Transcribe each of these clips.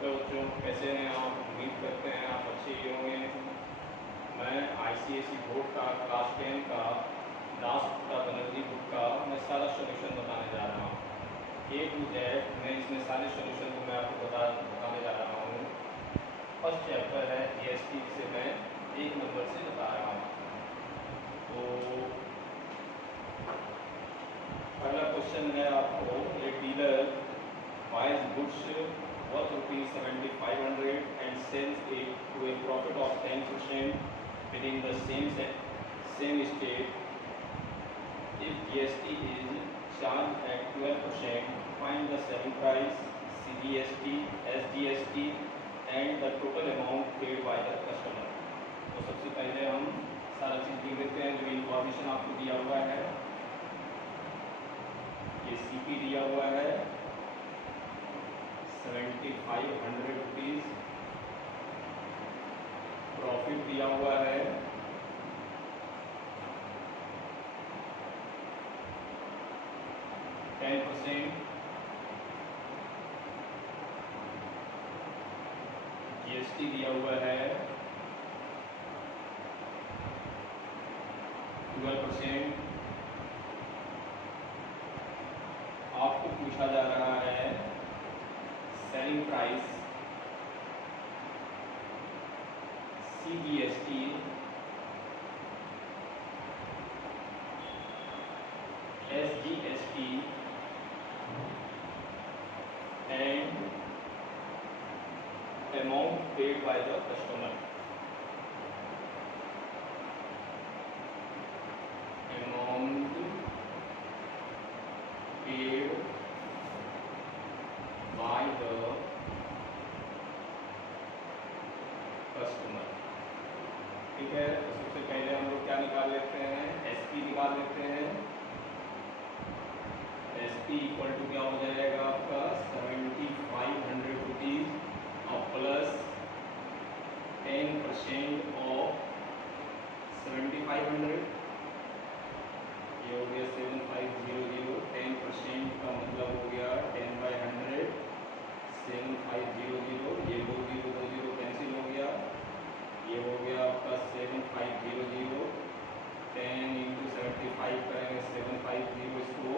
Hello बच्चों, कैसे हैं आप? उम्मीद करते हैं आप अच्छे ही होंगे। मैं आईसीएसई बोर्ड का क्लास 10 का लास्ट का बनर्जी बुक का मैं सारा सोल्यूशन बताने जा रहा हूँ। ए टू जेड मैं इसमें सारे सोल्यूशन को मैं आपको बताने जा रहा हूँ। फर्स्ट चैप्टर है जीएसटी, जिसे मैं 1 नंबर से बता रहा हूँ। तो पहला क्वेश्चन है आपको, a dealer buys goods worth ₹7,500 and sells it to a profit of 10% within the same state. If GST is charged at 12%, find the selling price, CGST, SGST and the total amount paid by the customer. तो सबसे पहले हम सारा चीज़ लिख देते हैं जो information आपको दिया हुआ है। ये CP दिया हुआ है 7,500 रुपीज़, प्रॉफिट दिया हुआ है 10%, जीएसटी दिया हुआ है 12%। आपको पूछा जा रहा है selling price, CGST, SGST and amount paid by the customer. Amount paid by the customer. ठीक है, तो सबसे पहले हम लोग क्या निकाल लेते हैं, एसपी निकाल लेते हैं। एसपी इक्वल टू क्या हो जाएगा आपका 7,500 रुपीज़ और प्लस 10% ऑफ 7,500, ये हो गया 7,500। 10% का मतलब हो गया 10/100, 7,500। ये 2 0 कैंसिल हो गया, ये हो गया आपका 7,500। 10 × 75 करेंगे 750, इसको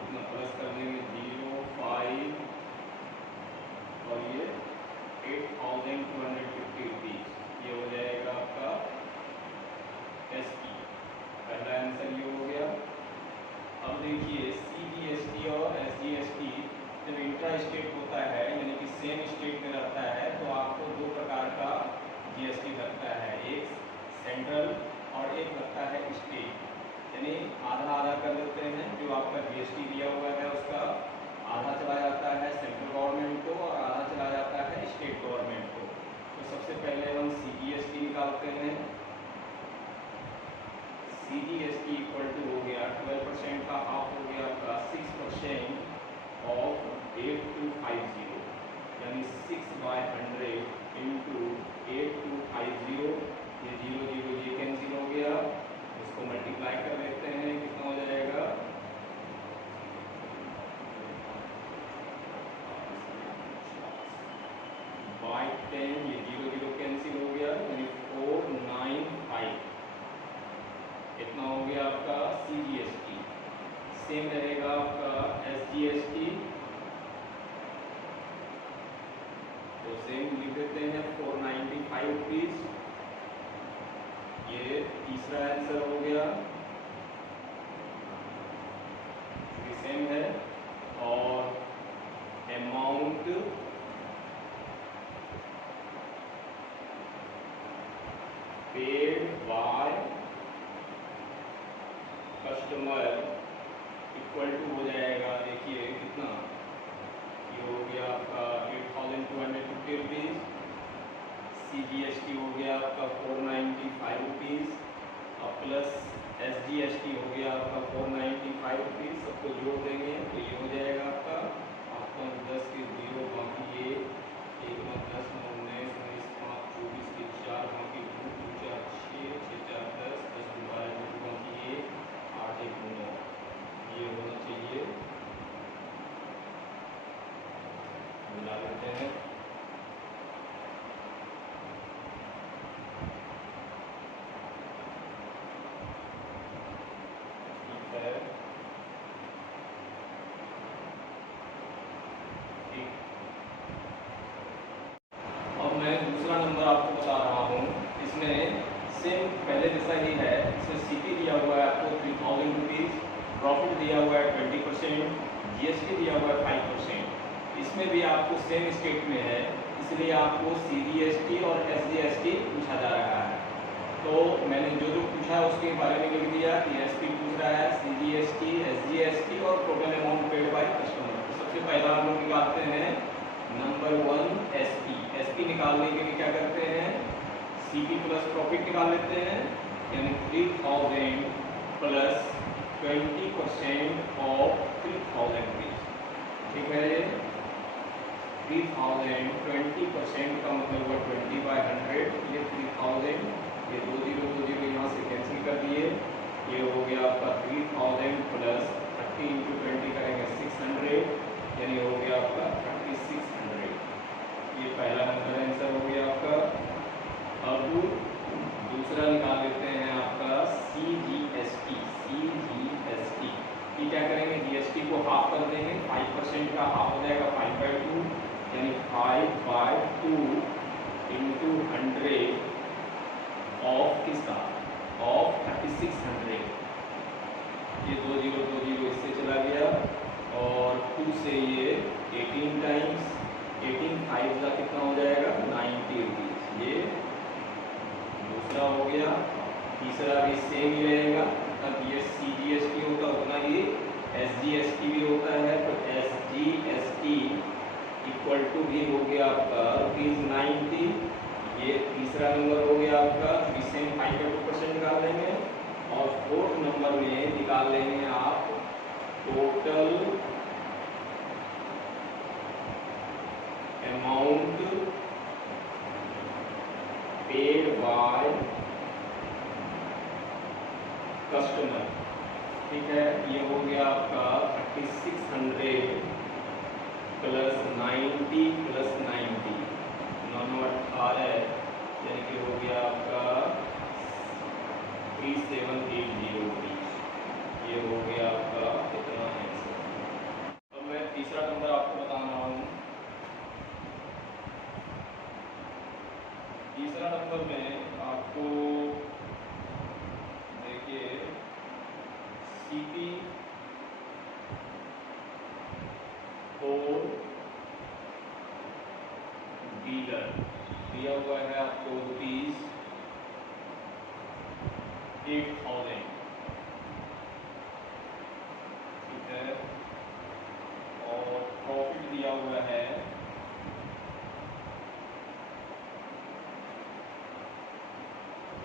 इतना प्लस कर देंगे 0,5 और ये 8,250 रुपीज़। ये हो जाएगा आपका एसपी। पहला आंसर ये हो गया। अब देखिए सीजीएसटी और एसजीएसटी जब इंट्रा स्टेट होता है यानी कि सेम स्टेट में रहता है तो आपको दो प्रकार का जीएसटी लगता है, एक सेंट्रल और एक लगता है स्टेट। यानी आधा आधा कर देते हैं, जो आपका जीएसटी दिया हुआ है उसका आधा चला जाता है सेंट्रल गवर्नमेंट को और आधा चला जाता है स्टेट गवर्नमेंट को। तो सबसे पहले हम सीजीएसटी निकालते हैं। CGST इक्वल टू हो गया 12% का हाफ हो गया आपका 6% ऑफ 8,250, यानी 6/100 इंटू 8,250। ये 0 0 ये कैंसिल हो गया, इसको मल्टीप्लाई कर लेते हैं, कितना हो जाएगा 10। ये 0 0 कैंसिल हो गया, यानी 495। कितना हो गया आपका सीजीएसटी। सेम रहेगा आपका एसजीएसटी, तो सेम लिख देते हैं 495 रुपीज़। ये तीसरा आंसर हो गया, ये सेम है। और amount paid by customer equal to हो जाएगा, देखिए कितना, ये हो गया आपका 8,250 रुपीज़। CGST हो गया आपका 495 रुपीज़ और प्लस SGST हो गया आपका 495 रुपीज़। सबको जोड़ देंगे तो ये हो जाएगा आपका 5 10 के 0 बाकी ये 1 10 9 19 19 5 24 के 4 बाकी 2 2 4 6 6 4 10 10 12 2 बाकी ये 8 1 9, ये होना चाहिए, मिला लेते हैं। सही है। इसमें सीपी दिया हुआ है आपको 3000 रुपीज़, प्रॉफिट दिया हुआ है 20%, जीएसटी दिया हुआ है 5%। इसमें भी आपको सेम स्टेट में है, इसलिए आपको सीजीएसटी और एसजीएसटी पूछा जा रहा है। तो मैंने जो जो पूछा उसके बारे में लिख दिया कि एसपी पूछ रहा है, सीजीएसटी, एसजीएसटी और total amount paid by customer. तो सबसे पहला हम लोग निकालते हैं नंबर 1 एसपी। एसपी निकालने के लिए क्या करते हैं, सीपी प्लस प्रॉफिट निकाल लेते हैं, यानी 3000 प्लस 20% ऑफ 3000 रुपीज। ठीक है, 3000 20% का मतलब हुआ 20/100, ये 3000, ये 2020 यहाँ से कैंसिल कर दिए, ये हो गया आपका 3000 प्लस 30 इंटू 20 करेंगे 600, यानी हो गया आपका 3600। ये पहला नंबर आंसर हो गया आपका। अब दूसरा निकाल लेते हैं आपका सीजीएसटी। सीजीएसटी ये क्या करेंगे, जीएसटी को हाफ कर देंगे, 5% का हाफ हो जाएगा 5/2, यानी 5/2 इंटू 100 ऑफ किसका, ऑफ 3600। ये 2020 इससे चला गया और 2 से ये 18 टाइम्स, 18 5 का कितना हो जाएगा 90 रुपीज़। ये दूसरा हो गया। तीसरा भी सेम ही रहेगा, अब ये सीजीएसटी होगा उतना ही एसजीएसटी भी होता है, तो एसजीएसटी इक्वल टू भी हो गया आपका ₹90। ये तीसरा नंबर हो गया आपका, सेम 5/2% निकाल लेंगे। और फोर्थ नंबर में निकाल लेंगे आप total amount paid by customer. ठीक है, ये हो गया आपका 3600 प्लस 90 प्लस 90, 9/18, यानी कि हो गया आपका 3780 रुपीज़। ये हो गया आपका कितना आंसर। अब मैं तीसरा नंबर आपको बताना हूँ। तीसरा नंबर में आपको देखिए सीपी और डीलर दिया हुआ है आपको ₹8000। ठीक है, और प्रॉफिट दिया हुआ है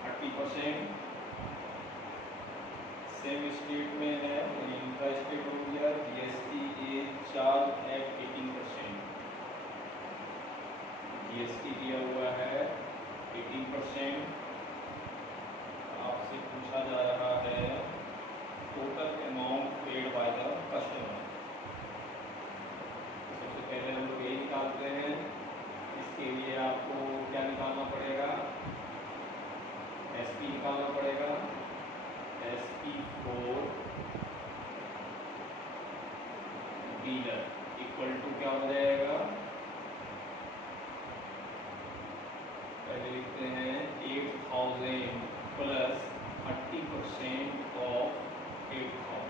30%। सेम स्टेट में है, इंट्रा स्टेट हो गया। GST is charge at 18%। GST दिया हुआ है 18%। आपसे पूछा जा रहा है total amount paid by the customer. सबसे पहले हम लोग यही निकालते हैं। इसके लिए आपको क्या निकालना पड़ेगा, एसपी निकालना पड़ेगा। SP for dealer equal to क्या हो जाएगा, पहले लिखते हैं 8000 प्लस 30% ऑफ 8000।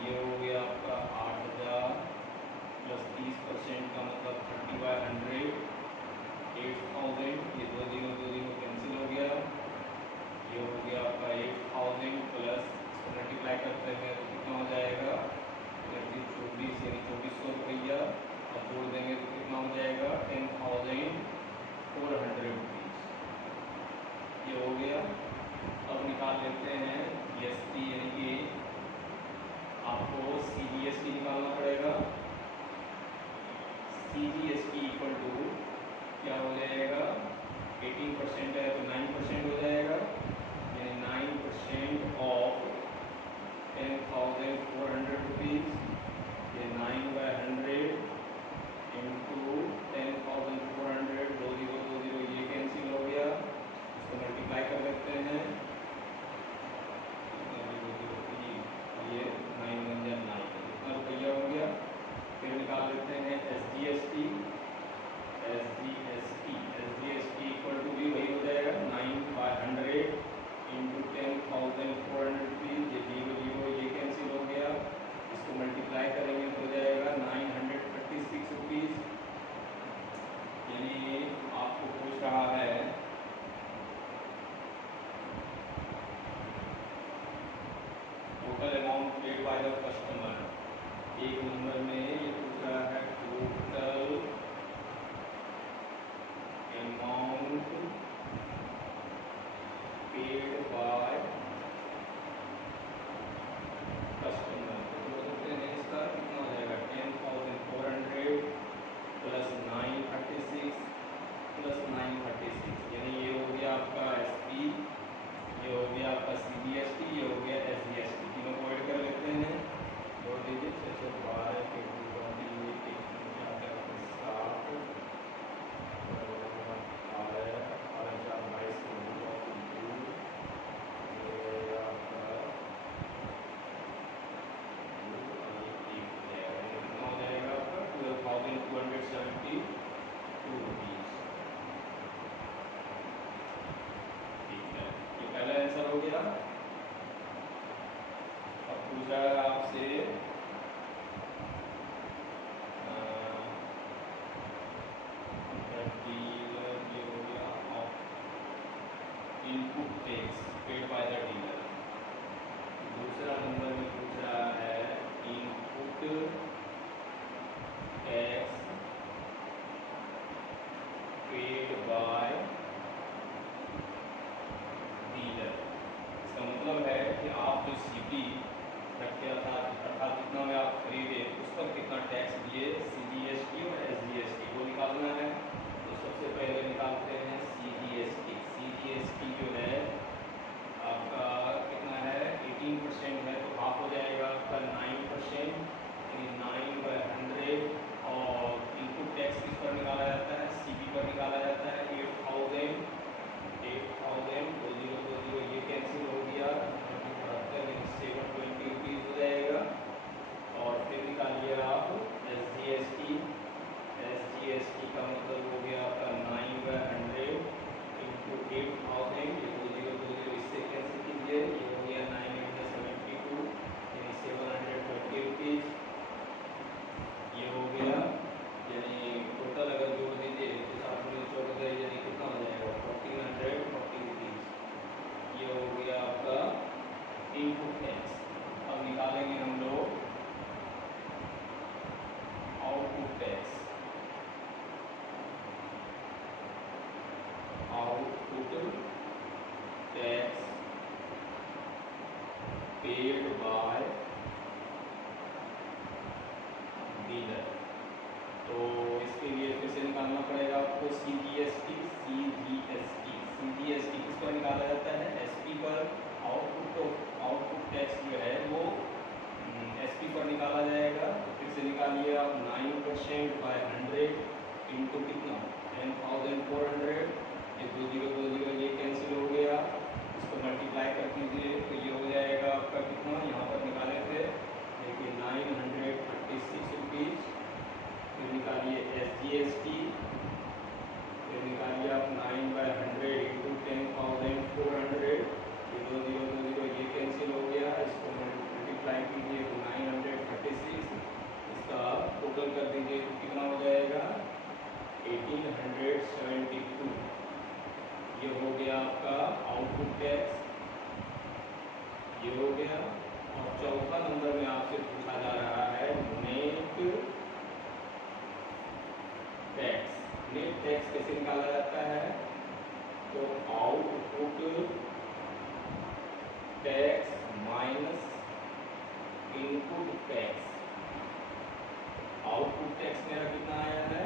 ये हो गया आपका 8000 प्लस 30% का मतलब 30/100, 8000। ये 2020 कैंसिल हो गया। ये हो गया आपका 8000 प्लस मल्टीप्लाई करते हैं तो कितना हो जाएगा 24, यानी 2400 रुपया। अब जोड़ देंगे तो कितना हो जाएगा 10,400 रुपीज़। ये हो गया। अब निकाल लेते हैं जीएसटी, यानी कि आपको सीजीएसटी निकालना पड़ेगा। सीजीएसटी इक्वल टू क्या हो जाएगा, 18% है तो 9% हो जाएगा, यानी 9% ऑफ 10,400 रुपीज़। ये 9/100 इंटू 10,400, 2020 ये कैंसिल हो गया, इसको मल्टीप्लाई कर लेते हैं। ये 9×9 कितना रुपया हो गया। फिर निकाल लेते हैं एसजीएसटी। एसजीएसटी इक्वल टू भी वही हो जाएगा 9/100 tax paid by the dealer. दूसरा नंबर में पूछ रहा है input tax paid by dealer. इसका मतलब है कि आप जो सीपी रखे अर्थात जितना में आप खरीदे उस पर कितना टैक्स दिए, सीजीएसटी और एसजीएसटी को निकालना है। तो सबसे पहले निकालते हैं सीजीएसटी। सीजीएसटी जो है आपका कितना है, 18% है, तो हाफ हो जाएगा आपका 9%, यानी 9/100। और इनपुट टैक्स किस पर निकाला जाता है, सीपी पर निकाला जाता है। 8,000 2020 ये कैंसिल हो गया, 720 रुपीज़ हो जाएगा। और फिर निकालिए आप एसजीएसटी। एसजीएसटी का मतलब हो गया आपका 9/100 इंटू 8,000, ये 2020 इससे कैंसिल कीजिए, ये हो गया 972 यानी 720 रुपीज़ ये हो गया। यानी टोटल अगर जोड़ दीजिए तो 7 में 14 यानी कितना हो जाएगा 1440 रुपीज़। ये हो गया आपका इनपुट टैक्स। अब निकालेंगे हम लोग output tax. Output tax paid by dealer. तो इसके लिए फिर से निकालना पड़ेगा आपको सीजीएसटी। सीजीएसटी किस पर निकाला जाता है, एसपी पर। आउटपुट टैक्स जो है वो एसपी पर निकाला जाएगा। तो फिर से निकालिए आप 9%/100 इंटू कितना 10,400, ये 2020 ये कैंसिल हो गया, इसको मल्टीप्लाई कर दीजिए तो ये हो जाएगा आपका कितना, यहाँ पर निकाले थे देखिए 936 रुपीज़। फिर निकालिए एसजीएसटी, फिर निकालिए आप 9/100 इंटू 10,400, ये 2020 ये कैंसिल हो गया, इसको मल्टीप्लाई कीजिए तो 936, इसका टोटल कर दीजिए तो कितना हो जाएगा 1872। ये हो गया आपका आउटपुट टैक्स, ये हो गया। और चौथा नंबर में आपसे पूछा जा रहा है नेट टैक्स। नेट टैक्स कैसे निकाला जाता है, तो output tax minus input tax. Output tax मेरा कितना आया है